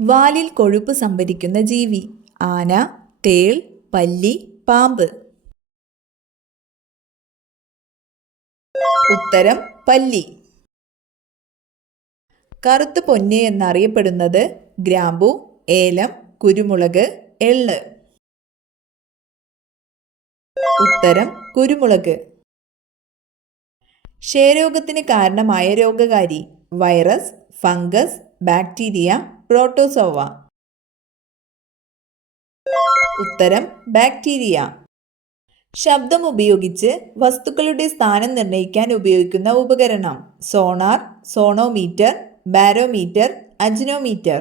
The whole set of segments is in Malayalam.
വാലിൽ കൊഴുപ്പ് സംഭരിക്കുന്ന ജീവി. ആന, തേൾ, പല്ലി, പാമ്പ്. ഉത്തരം പല്ലി. കറുത്ത പൊന്ന് എന്നറിയപ്പെടുന്നത് ഗ്രാമ്പു, ഏലം, കുരുമുളക്, എള്ള്. ഉത്തരം കുരുമുളക്. ക്ഷയരോഗത്തിന് കാരണമായ രോഗകാരി. Virus, fungus, bacteria, protozoa. ഉത്തരം ബാക്ടീരിയ. ശബ്ദം ഉപയോഗിച്ച് വസ്തുക്കളുടെ സ്ഥാനം നിർണ്ണയിക്കാൻ ഉപയോഗിക്കുന്ന ഉപകരണം. സോണാർ, സോണോമീറ്റർ, ബാരോമീറ്റർ, അജ്നോമീറ്റർ.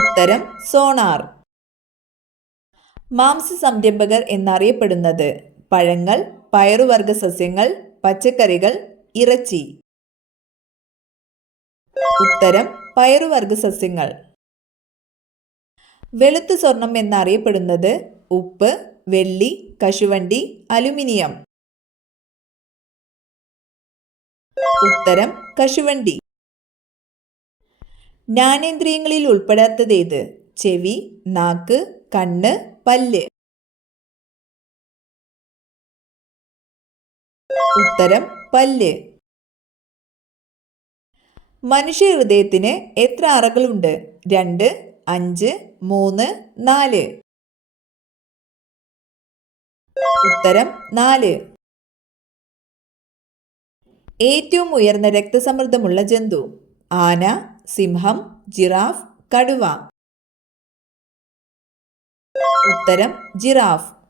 ഉത്തരം സോണാർ. മാംസസംരംഭകർ എന്നറിയപ്പെടുന്നത് പഴങ്ങൾ, പയറുവർഗ സസ്യങ്ങൾ, പച്ചക്കറികൾ, ഇറച്ചി. ഉത്തരം പയറുവർഗ സസ്യങ്ങൾ. വെളുത്ത സ്വർണം എന്നറിയപ്പെടുന്നത് ഉപ്പ്, വെള്ളി, കശുവണ്ടി, അലുമിനിയം. ഉത്തരം കശുവണ്ടി. ജ്ഞാനേന്ദ്രിയങ്ങളിൽ ഉൾപ്പെടാത്തതേത്? ചെവി, നാക്ക്, കണ്ണ്, പല്ല്. ഉത്തരം പല്ല്. മനുഷ്യ ഹൃദയത്തിന് എത്ര അറകളുണ്ട്? 2, 5, 3, 4. ഉത്തരം 4. ഏറ്റവും ഉയർന്ന രക്തസമ്മർദ്ദമുള്ള ജന്തു? ആന, സിംഹം, ജിറാഫ്, കടുവ. ഉത്തരം ജിറാഫ്.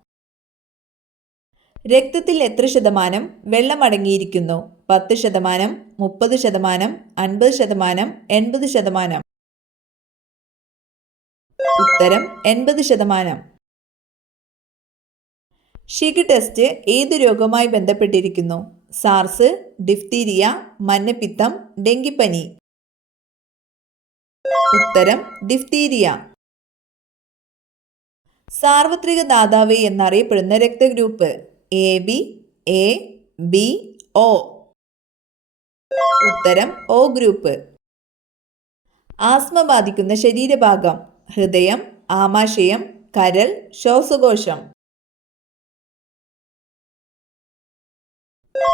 രക്തത്തിൽ എത്ര ശതമാനം വെള്ളം അടങ്ങിയിരിക്കുന്നു? 10%, 30%, 50%, 80%. ഉത്തരം 80%. ഷിഗ് ടെസ്റ്റ് ഏതു രോഗവുമായി ബന്ധപ്പെട്ടിരിക്കുന്നു? സാർസ്, ഡിഫ്തീരിയ, മഞ്ഞപ്പിത്തം, ഡെങ്കിപ്പനി. ഉത്തരം ഡിഫ്തീരിയ. സാർവത്രിക ദാതാവ് എന്നറിയപ്പെടുന്ന രക്തഗ്രൂപ്പ്? AB, A, B, O. ഉത്തരം O ഗ്രൂപ്പ്. ആസ്മ ബാധിക്കുന്ന ശരീരഭാഗം? ഹൃദയം, ആമാശയം, കരൾ, ശ്വാസകോശം.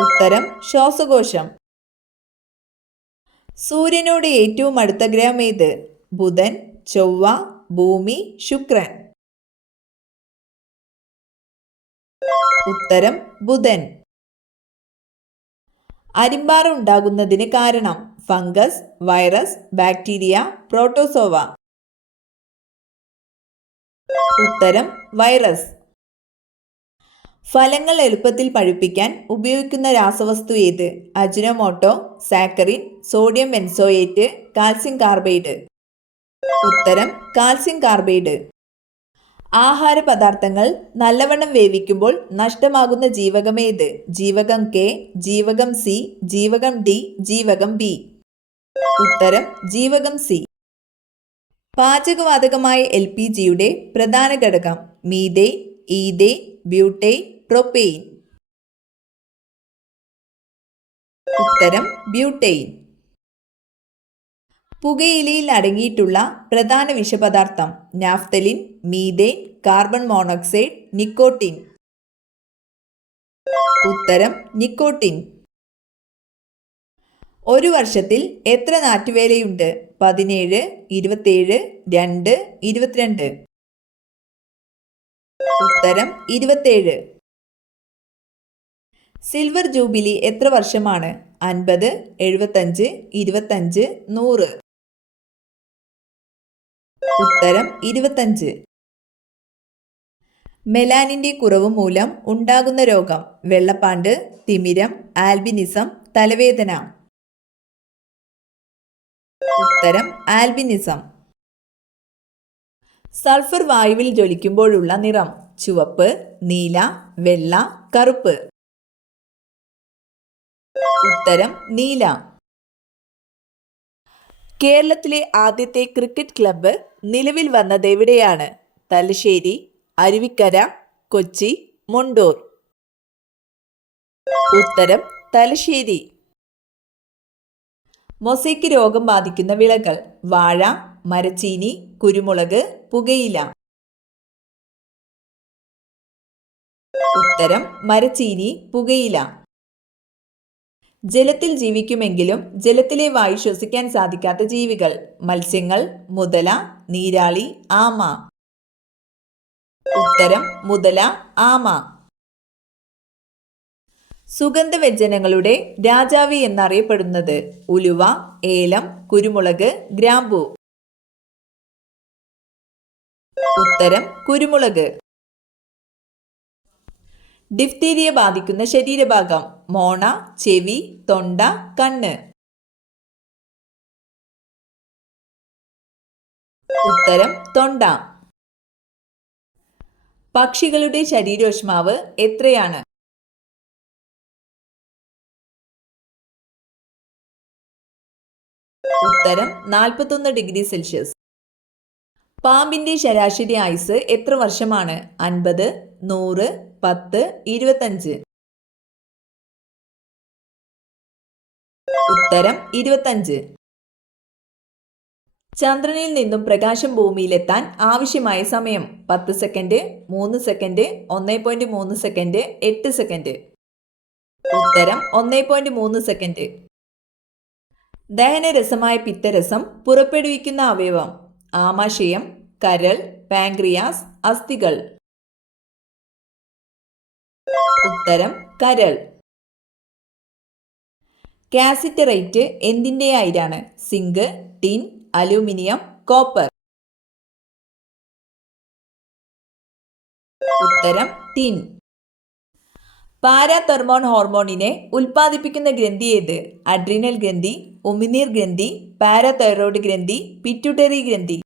ഉത്തരം ശ്വാസകോശം. സൂര്യനോട് ഏറ്റവും അടുത്ത ഗ്രഹം ഏത്? ബുധൻ, ചൊവ്വ, ഭൂമി, ശുക്രൻ. ഉത്തരം ബുധൻ. അരിമ്പാറ ഉണ്ടാകുന്നതിന് കാരണം? Fungus, virus, bacteria, protozoa. ഉത്തരം വൈറസ്. ഫലങ്ങൾ എളുപ്പത്തിൽ പഴുപ്പിക്കാൻ ഉപയോഗിക്കുന്ന രാസവസ്തു ഏത്? Ajinomoto, saccharin, sodium benzoate, calcium carbide. ഉത്തരം കാൽസ്യം കാർബൈഡ്. ആഹാര പദാർത്ഥങ്ങൾ നല്ലവണ്ണം വേവിക്കുമ്പോൾ നഷ്ടമാകുന്ന ജീവകമേത്? ജീവകം K, ജീവകം C, ജീവകം D, ജീവകം B. ഉത്തരം ജീവകം C. പാചകവാതകമായ LPGയുടെ പ്രധാന ഘടകം? Methane, ethane, butane, propane. ഉത്തരം ബ്യൂട്ടെയ്ൻ. പുകയിലയിൽ അടങ്ങിയിട്ടുള്ള പ്രധാന വിഷപദാർത്ഥം? Naphthalene, methane, carbon monoxide, nicotine. ഉത്തരം നിക്കോട്ടിൻ. ഒരു വർഷത്തിൽ എത്ര ഞാറ്റുവേലയുണ്ട്? 17, 27, 2, 22. ഉത്തരം 27. സിൽവർ ജൂബിലി എത്ര വർഷമാണ്? 50, 75, 25, 100. ഉത്തരം 25. മെലാനിന്റെ കുറവ് മൂലം ഉണ്ടാകുന്ന രോഗം? വെള്ളപ്പാണ്ട്, തിമിരം, ആൽബിനിസം, തലവേദന. ഉത്തരം ആൽബിനിസം. സൾഫർ വായുവിൽ ജ്വലിക്കുമ്പോഴുള്ള നിറം? ചുവപ്പ്, നീല, വെള്ള, കറുപ്പ്. ഉത്തരം നീല. കേരളത്തിലെ ആദ്യത്തെ ക്രിക്കറ്റ് ക്ലബ്ബ് നിലവിൽ വന്നത് എവിടെയാണ്? തലശ്ശേരി, അരുവിക്കര, കൊച്ചി, മുണ്ടൂർ. ഉത്തരം തലശ്ശേരി. മൊസൈക്ക് രോഗം ബാധിക്കുന്ന വിളകൾ? വാഴ, മരച്ചീനി, കുരുമുളക്, പുകയില. ഉത്തരം മരച്ചീനി, പുകയില. ജലത്തിൽ ജീവിക്കുമെങ്കിലും ജലത്തിലെ വായു ശ്വസിക്കാൻ സാധിക്കാത്ത ജീവികൾ. മത്സ്യങ്ങൾ, മുതല, നീരാളി, ആമ. ഉത്തരം മുതല, ആമ. സുഗന്ധവ്യഞ്ജനങ്ങളുടെ രാജാവ് എന്നറിയപ്പെടുന്നത്. ഉലുവ, ഏലം, കുരുമുളക്, ഗ്രാമ്പൂ. ഉത്തരം കുരുമുളക്. ഡിഫ്തീരിയ ബാധിക്കുന്ന ശരീരഭാഗം. മോണ, ചെവി, തൊണ്ട, കണ്ണ്. ഉത്തരം തൊണ്ട. പക്ഷികളുടെ ശരീരോഷ്മാവ് എത്രയാണ്? ഉത്തരം 41 ഡിഗ്രി സെൽഷ്യസ്. പാമ്പിന്റെ ശരാശരി ആയുസ് എത്ര വർഷമാണ്? 50, 100, 10, 25. ഉത്തരം 25. ചന്ദ്രനിൽ നിന്നും പ്രകാശം ഭൂമിയിലെത്താൻ ആവശ്യമായ സമയം. 10 സെക്കൻഡ്, 3 സെക്കൻഡ്, 1.3 സെക്കൻഡ്, 8 സെക്കൻഡ്. ഉത്തരം 1.3 സെക്കൻഡ്. ദഹനരസമായ പിത്തരസം പുറപ്പെടുവിക്കുന്ന അവയവം. ആമാശയം, കരൾ, പാൻക്രിയാസ്, അസ്ഥികൾ. ഉത്തരം കരൾ. കാസിറ്ററൈറ്റ് എന്തിൻ്റെ അയിരാണ്? Zinc, tin, aluminium, copper. ഉത്തരം ടിൻ. പാരാതെർമോൺ ഹോർമോണിനെ ഉൽപ്പാദിപ്പിക്കുന്ന ഗ്രന്ഥി ഏത്? അഡ്രീനൽ ഗ്രന്ഥി, ഉമിനീർ ഗ്രന്ഥി, പാരാതൈറോയ്ഡ് ഗ്രന്ഥി, പിറ്റ്യൂട്ടറി ഗ്രന്ഥി.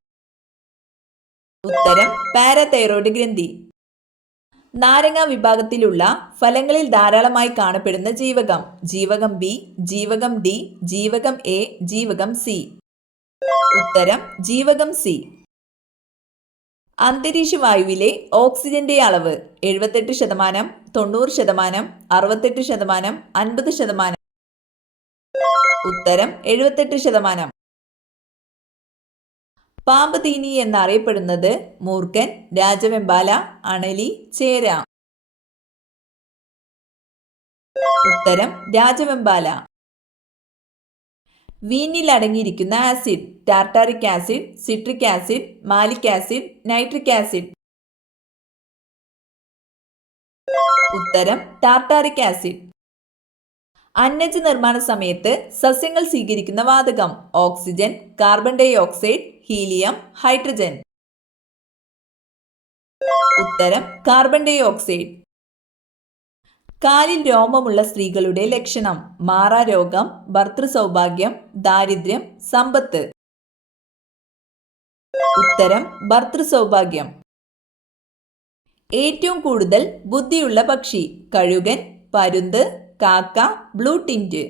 ഉത്തരം പാരാതൈറോയ്ഡ് ഗ്രന്ഥി. നാരങ്ങ വിഭാഗത്തിലുള്ള ഫലങ്ങളിൽ ധാരാളമായി കാണപ്പെടുന്ന ജീവകം. ജീവകം ബി, ജീവകം ഡി, ജീവകം എ, ജീവകം സി. ഉത്തരം ജീവകം സി. അന്തരീക്ഷ വായുവിലെ ഓക്സിജന്റെ അളവ് 78%, 90%, 68%, 50%. ഉത്തരം 78%. പാമ്പ് തീനി എന്നറിയപ്പെടുന്നത്. മൂർഖൻ, രാജവെമ്പാല, അണലി, ചേര. ഉത്തരം രാജവെമ്പാല. വീനിൽ അടങ്ങിയിരിക്കുന്ന acid. Tartaric acid, citric acid, malic acid, nitric acid. ഉത്തരം ടാർട്ടാറിക് ആസിഡ്. അന്നജ നിർമ്മാണ സമയത്ത് സസ്യങ്ങൾ സ്വീകരിക്കുന്ന വാതകം. Oxygen, carbon dioxide, helium, hydrogen. ഉത്തരം കാർബൺ ഡൈ ഓക്സൈഡ്. കാലിൽ രോമമുള്ള സ്ത്രീകളുടെ ലക്ഷണം. മാറാരോഗം, ഭർതൃസൗഭാഗ്യം, ദാരിദ്ര്യം, സമ്പത്ത്. ഉത്തരം ഭർതൃസൗഭാഗ്യം. ഏറ്റവും കൂടുതൽ ബുദ്ധിയുള്ള പക്ഷി. കഴുകൻ, പരുന്ത്, കാക്ക, ബ്ലൂ ടിന്റ്.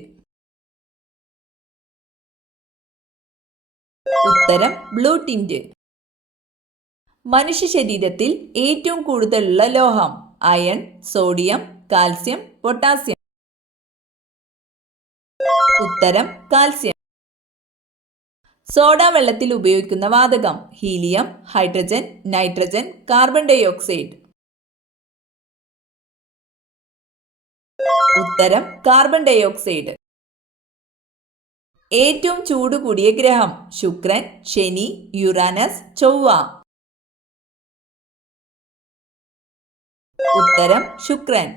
ഉത്തരം ബ്ലൂ ടിന്റ്. മനുഷ്യ ശരീരത്തിൽ ഏറ്റവും കൂടുതലുള്ള ലോഹം. Iron, sodium, calcium, potassium. ഉത്തരം കാൽസ്യം. സോഡ വെള്ളത്തിൽ ഉപയോഗിക്കുന്ന വാതകം. Helium, hydrogen, nitrogen, carbon dioxide. ഉത്തരം കാർബൺ ഡൈ ഓക്സൈഡ്. ഏറ്റവും ചൂട് കൂടിയ ഗ്രഹം. ശുക്രൻ, ശനി, യുറാനസ്, ചൊവ്വ. ഉത്തരം ശുക്രൻ.